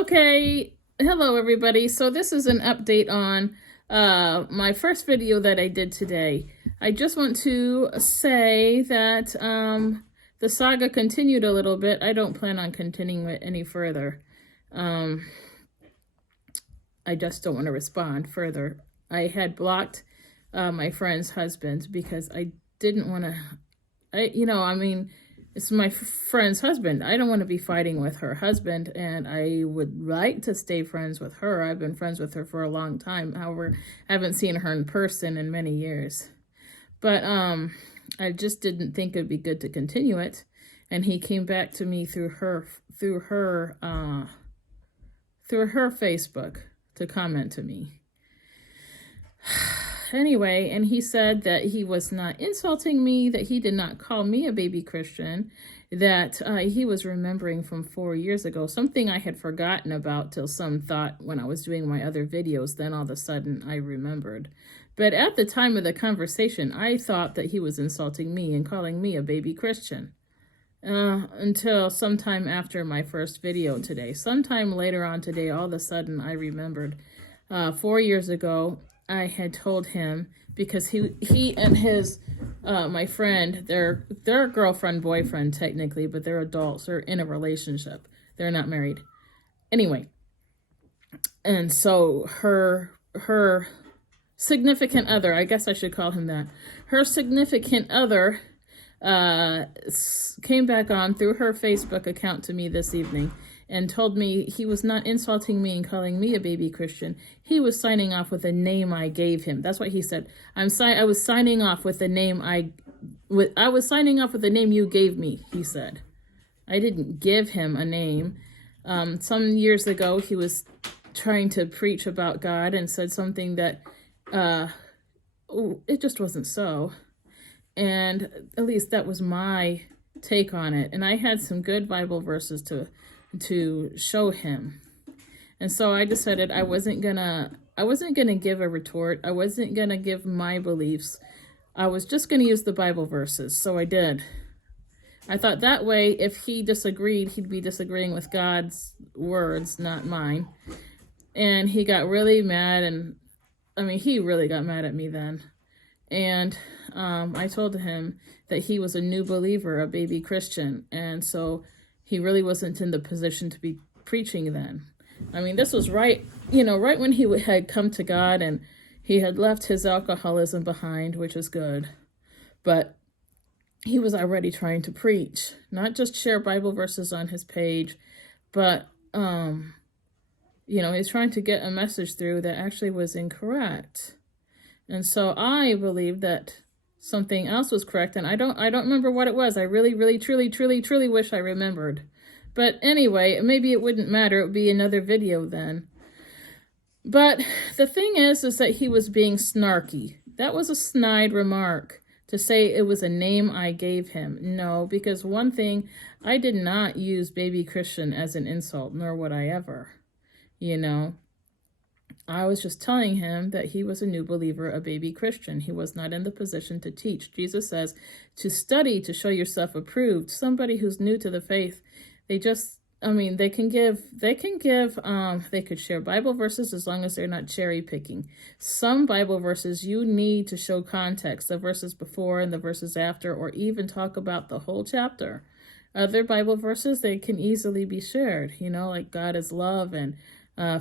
Okay, hello everybody. So this is an update on my first video that I did today. I just want to say that the saga continued a little bit. I don't plan on continuing it any further. I just don't want to respond further. I had blocked my friend's husband because I didn't want to, it's my friend's husband. I don't want to be fighting with her husband, and I would like to stay friends with her. I've been friends with her for a long time. However, I haven't seen her in person in many years. But I just didn't think it'd be good to continue it. And he came back to me through her Facebook to comment to me. Anyway, and he said that he was not insulting me, that he did not call me a baby Christian, that he was remembering from 4 years ago, something I had forgotten about till some thought when I was doing my other videos. Then all of a sudden I remembered. But at the time of the conversation, I thought that he was insulting me and calling me a baby Christian. Until sometime after my first video today. Sometime later on today, all of a sudden I remembered 4 years ago, I had told him, because he and his my friend, they're girlfriend boyfriend technically, but they're adults. They're in a relationship. They're not married. Anyway, and so her significant other, I guess I should call him that. Her significant other came back on through her Facebook account to me this evening and told me he was not insulting me and calling me a baby Christian. He was signing off with the name I gave him. That's what he said. I was signing off with the name I was signing off with the name you gave me, he said. I didn't give him a name. Some years ago, he was trying to preach about God and said something that it just wasn't so. And at least that was my take on it. And I had some good Bible verses to show him. And so I decided I wasn't gonna give a retort. I wasn't gonna give my beliefs. I was just gonna use the Bible verses. So I did. I thought that way, if he disagreed, he'd be disagreeing with God's words, not mine. And he got really mad, and he really got mad at me then. And I told him that he was a new believer, a baby Christian. And so he really wasn't in the position to be preaching then. This was right when he had come to God, and he had left his alcoholism behind, which was good. But he was already trying to preach, not just share Bible verses on his page, but, he's trying to get a message through that actually was incorrect. And so I believe that something else was correct, and I don't remember what it was. I really, really, truly wish I remembered. But anyway, maybe it wouldn't matter. It would be another video then. But the thing is that he was being snarky. That was a snide remark to say it was a name I gave him. No, because one thing, I did not use baby Christian as an insult, nor would I ever, I was just telling him that he was a new believer, a baby Christian. He was not in the position to teach. Jesus says to study, to show yourself approved. Somebody who's new to the faith, they could share Bible verses as long as they're not cherry picking. Some Bible verses you need to show context, the verses before and the verses after, or even talk about the whole chapter. Other Bible verses, they can easily be shared, like God is love, and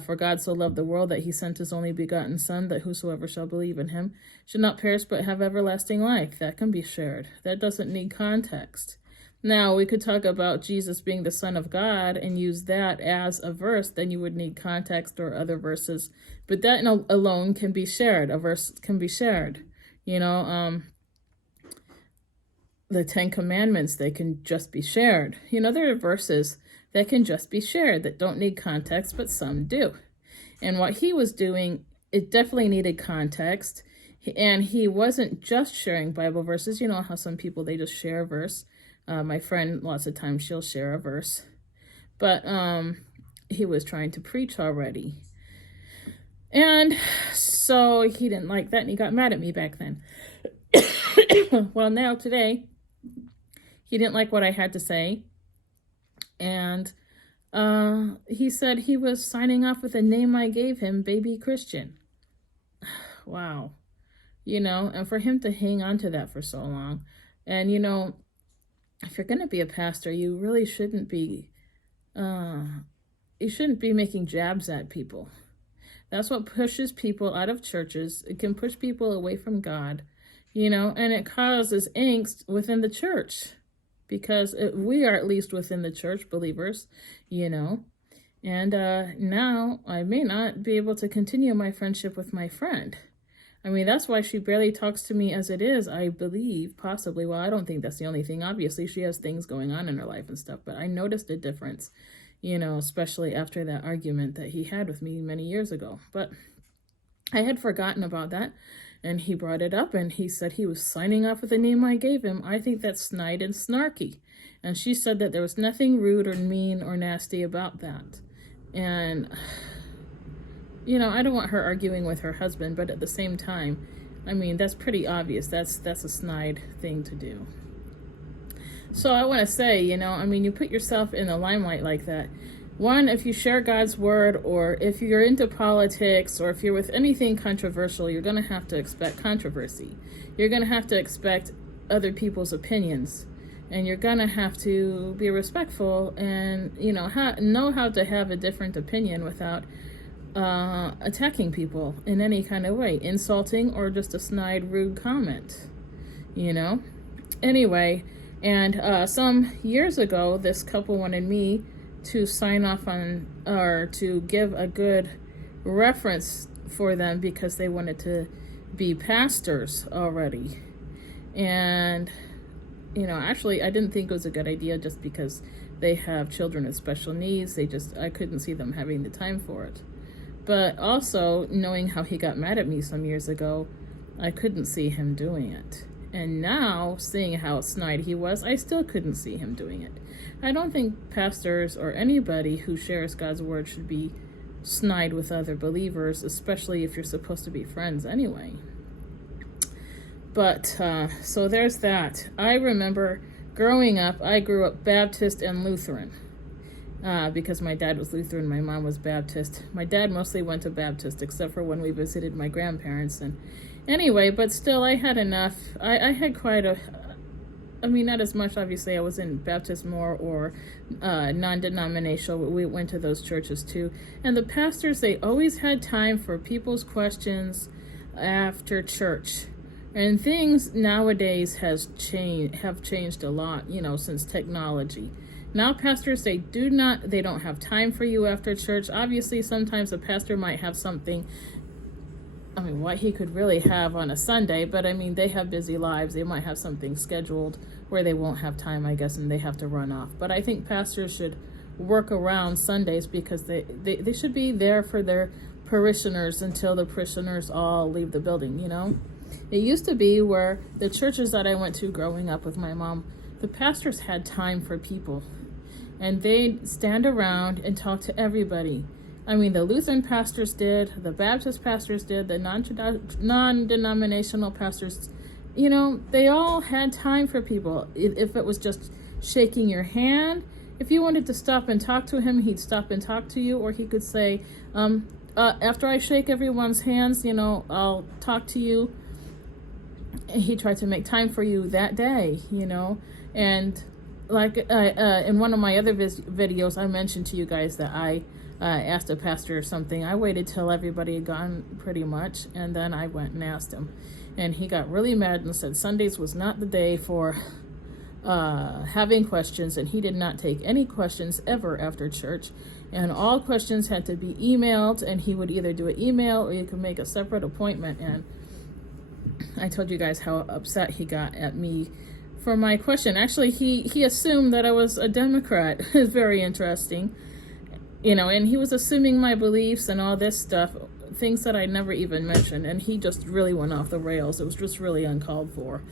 for God so loved the world that he sent his only begotten Son, that whosoever shall believe in him should not perish but have everlasting life. That can be shared. That doesn't need context. Now, we could talk about Jesus being the Son of God and use that as a verse. Then you would need context or other verses. But that alone can be shared. A verse can be shared. The 10 Commandments, they can just be shared. There are verses that can just be shared that don't need context, but some do. And what he was doing, it definitely needed context. And he wasn't just sharing Bible verses. You know how some people, they just share a verse. My friend, lots of times she'll share a verse. But he was trying to preach already. And so he didn't like that, and he got mad at me back then. Well, now today, he didn't like what I had to say. And He said he was signing off with a name I gave him, Baby Christian. Wow. And for him to hang on to that for so long. And, if you're going to be a pastor, you really shouldn't be, making jabs at people. That's what pushes people out of churches. It can push people away from God, and it causes angst within the church because we are at least within the church, believers, and now I may not be able to continue my friendship with my friend. I mean, that's why she barely talks to me as it is, I believe, possibly. Well, I don't think that's the only thing. Obviously, she has things going on in her life and stuff, but I noticed a difference, especially after that argument that he had with me many years ago. But I had forgotten about that, and he brought it up, and he said he was signing off with the name I gave him. I think that's snide and snarky. And she said that there was nothing rude or mean or nasty about that. And I don't want her arguing with her husband, but at the same time, I mean, that's pretty obvious. That's a snide thing to do. So I want to say, you put yourself in the limelight like that. One, if you share God's word, or if you're into politics, or if you're with anything controversial, you're going to have to expect controversy. You're going to have to expect other people's opinions. And you're going to have to be respectful and, know how to have a different opinion without attacking people in any kind of way, insulting or just a snide, rude comment, Anyway, and some years ago, this couple wanted me to sign off on, or to give a good reference for them because they wanted to be pastors already. And, actually, I didn't think it was a good idea just because they have children with special needs. I couldn't see them having the time for it. But also, knowing how he got mad at me some years ago, I couldn't see him doing it. And now, seeing how snide he was, I still couldn't see him doing it. I don't think pastors or anybody who shares God's word should be snide with other believers, especially if you're supposed to be friends anyway. But, so there's that. I remember growing up, I grew up Baptist and Lutheran. Because my dad was Lutheran, my mom was Baptist. My dad mostly went to Baptist, except for when we visited my grandparents. And anyway, but still, I had enough. I had quite not as much, obviously. I was in Baptist more, or non-denominational. We went to those churches too. And the pastors, they always had time for people's questions after church. And things nowadays have changed a lot, since technology. Now pastors, they don't have time for you after church. Obviously, sometimes a pastor might have something, what he could really have on a Sunday, but they have busy lives. They might have something scheduled where they won't have time, I guess, and they have to run off. But I think pastors should work around Sundays because they should be there for their parishioners until the parishioners all leave the building, It used to be where the churches that I went to growing up with my mom, the pastors had time for people. And they'd stand around and talk to everybody. The Lutheran pastors did, the Baptist pastors did, the non-denominational pastors, they all had time for people. If it was just shaking your hand, if you wanted to stop and talk to him, he'd stop and talk to you, or he could say, after I shake everyone's hands, I'll talk to you. And he tried to make time for you that day, and like in one of my other videos, I mentioned to you guys that I asked a pastor or something. I waited till everybody had gone pretty much, and then I went and asked him. And he got really mad and said Sundays was not the day for having questions, and he did not take any questions ever after church. And all questions had to be emailed, and he would either do an email or you could make a separate appointment. And I told you guys how upset he got at me for my question. Actually, he assumed that I was a Democrat. It's very interesting. And he was assuming my beliefs and all this stuff, things that I never even mentioned. And he just really went off the rails. It was just really uncalled for.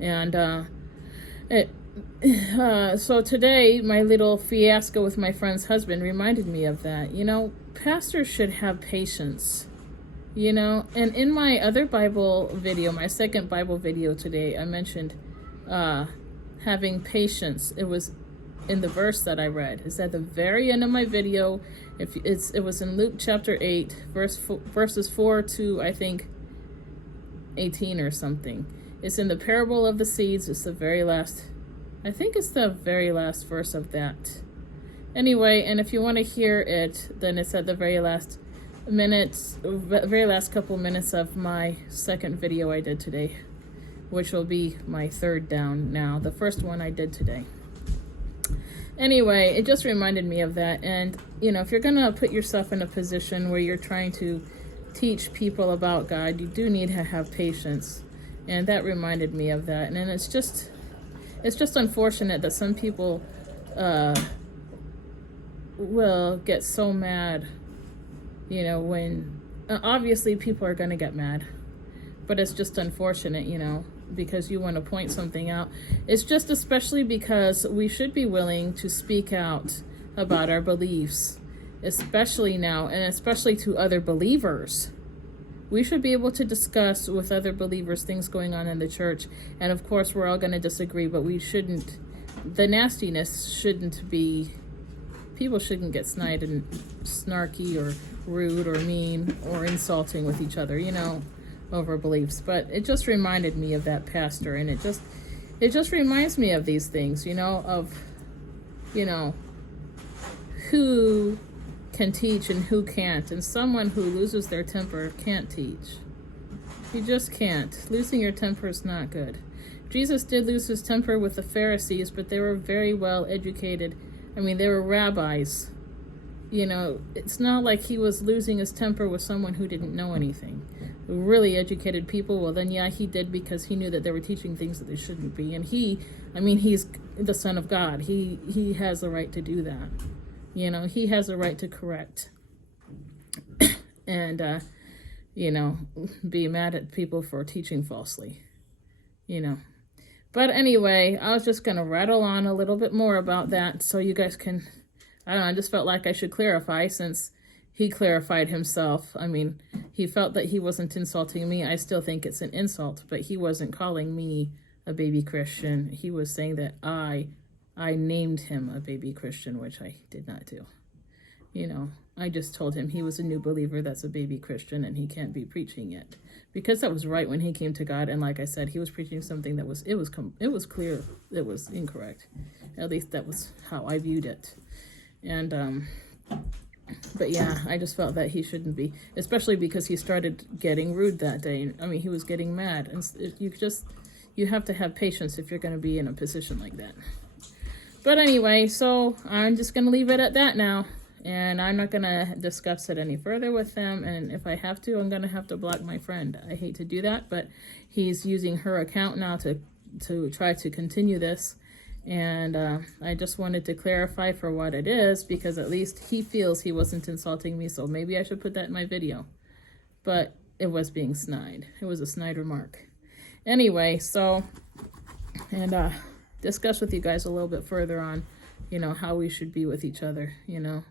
And so today, my little fiasco with my friend's husband reminded me of that. Pastors should have patience. And in my other Bible video, my second Bible video today, I mentioned having patience. It was in the verse that I read. It's at the very end of my video. It was in Luke chapter 8, verses 4 to, I think, 18 or something. It's in the parable of the seeds. It's the very last, I think it's the very last verse of that. Anyway, and if you want to hear it, then it's at the very last couple minutes of my second video I did today, which will be my third down now. The first one I did today. Anyway, it just reminded me of that. And, you know, if you're going to put yourself in a position where you're trying to teach people about God, you do need to have patience. And that reminded me of that. And then it's just unfortunate that some people will get so mad, you know, when obviously people are going to get mad. But it's just unfortunate, you know, because you want to point something out. It's just especially because we should be willing to speak out about our beliefs, especially now, and especially to other believers. We should be able to discuss with other believers things going on in the church. And of course, we're all going to disagree, but we shouldn't, the nastiness shouldn't be, people shouldn't get snide and snarky or rude or mean or insulting with each other, you know, over beliefs. But it just reminded me of that pastor, and it just reminds me of these things, you know, of, you know, who can teach and who can't. And someone who loses their temper can't teach. You just can't. Losing your temper is not good. Jesus did lose his temper with the Pharisees, but they were very well educated. I mean, they were rabbis. You know, it's not like he was losing his temper with someone who didn't know anything. Really educated people, well then yeah, he did, because he knew that they were teaching things that they shouldn't be. And he's the Son of God. He has the right to do that. You know, he has the right to correct and, you know, be mad at people for teaching falsely, you know. But anyway, I was just going to rattle on a little bit more about that so you guys can, I don't know, I just felt like I should clarify since he clarified himself. I mean, he felt that he wasn't insulting me. I still think it's an insult, but he wasn't calling me a baby Christian. He was saying that I named him a baby Christian, which I did not do. You know, I just told him he was a new believer that's a baby Christian and he can't be preaching yet. Because that was right when he came to God. And like I said, he was preaching something that was clear it was incorrect. At least that was how I viewed it. And, but yeah, I just felt that he shouldn't be, especially because he started getting rude that day. I mean, he was getting mad. And you have to have patience if you're going to be in a position like that. But anyway, so I'm just going to leave it at that now. And I'm not going to discuss it any further with them. And if I have to, I'm going to have to block my friend. I hate to do that, but he's using her account now to try to continue this. And I just wanted to clarify for what it is, because at least he feels he wasn't insulting me. So maybe I should put that in my video. But it was being snide. It was a snide remark. Anyway, so, and discuss with you guys a little bit further on, you know, how we should be with each other, you know.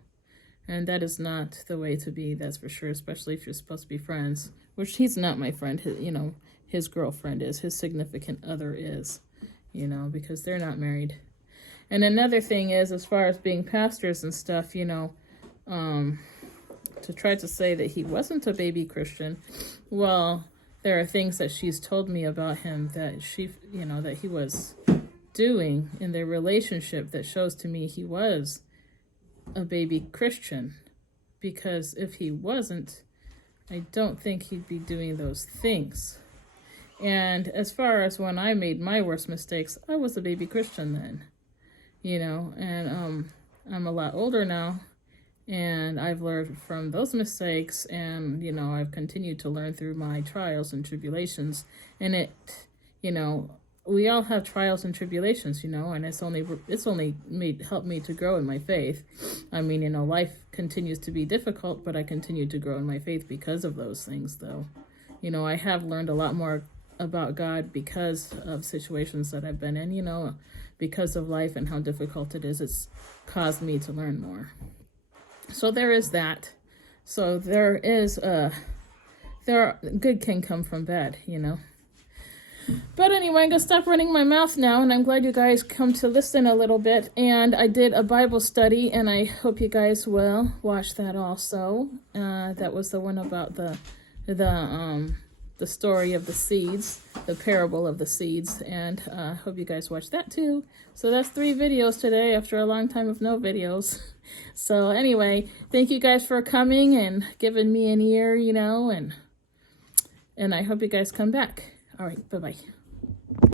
And that is not the way to be, that's for sure, especially if you're supposed to be friends. Which he's not my friend, you know, his girlfriend is, his significant other is, you know, because they're not married. And another thing is, as far as being pastors and stuff, you know, to try to say that he wasn't a baby Christian, well, there are things that she's told me about him that she, you know, that he was doing in their relationship that shows to me he was a baby Christian, because if he wasn't, I don't think he'd be doing those things. And as far as when I made my worst mistakes, I was a baby Christian then, you know, and I'm a lot older now, and I've learned from those mistakes, and, you know, I've continued to learn through my trials and tribulations, and it, you know, we all have trials and tribulations, you know, and it's only helped me to grow in my faith. I mean, you know, life continues to be difficult, but I continue to grow in my faith because of those things, though. You know, I have learned a lot more about God because of situations that I've been in, you know, because of life and how difficult it is. It's caused me to learn more. So there is that. So good can come from bad, you know. But anyway, I'm going to stop running my mouth now, and I'm glad you guys come to listen a little bit. And I did a Bible study, and I hope you guys will watch that also. That was the one about the story of the seeds, the parable of the seeds, and hope you guys watch that too. So that's 3 videos today after a long time of no videos. So anyway, thank you guys for coming and giving me an ear, you know, and I hope you guys come back. All right, bye-bye.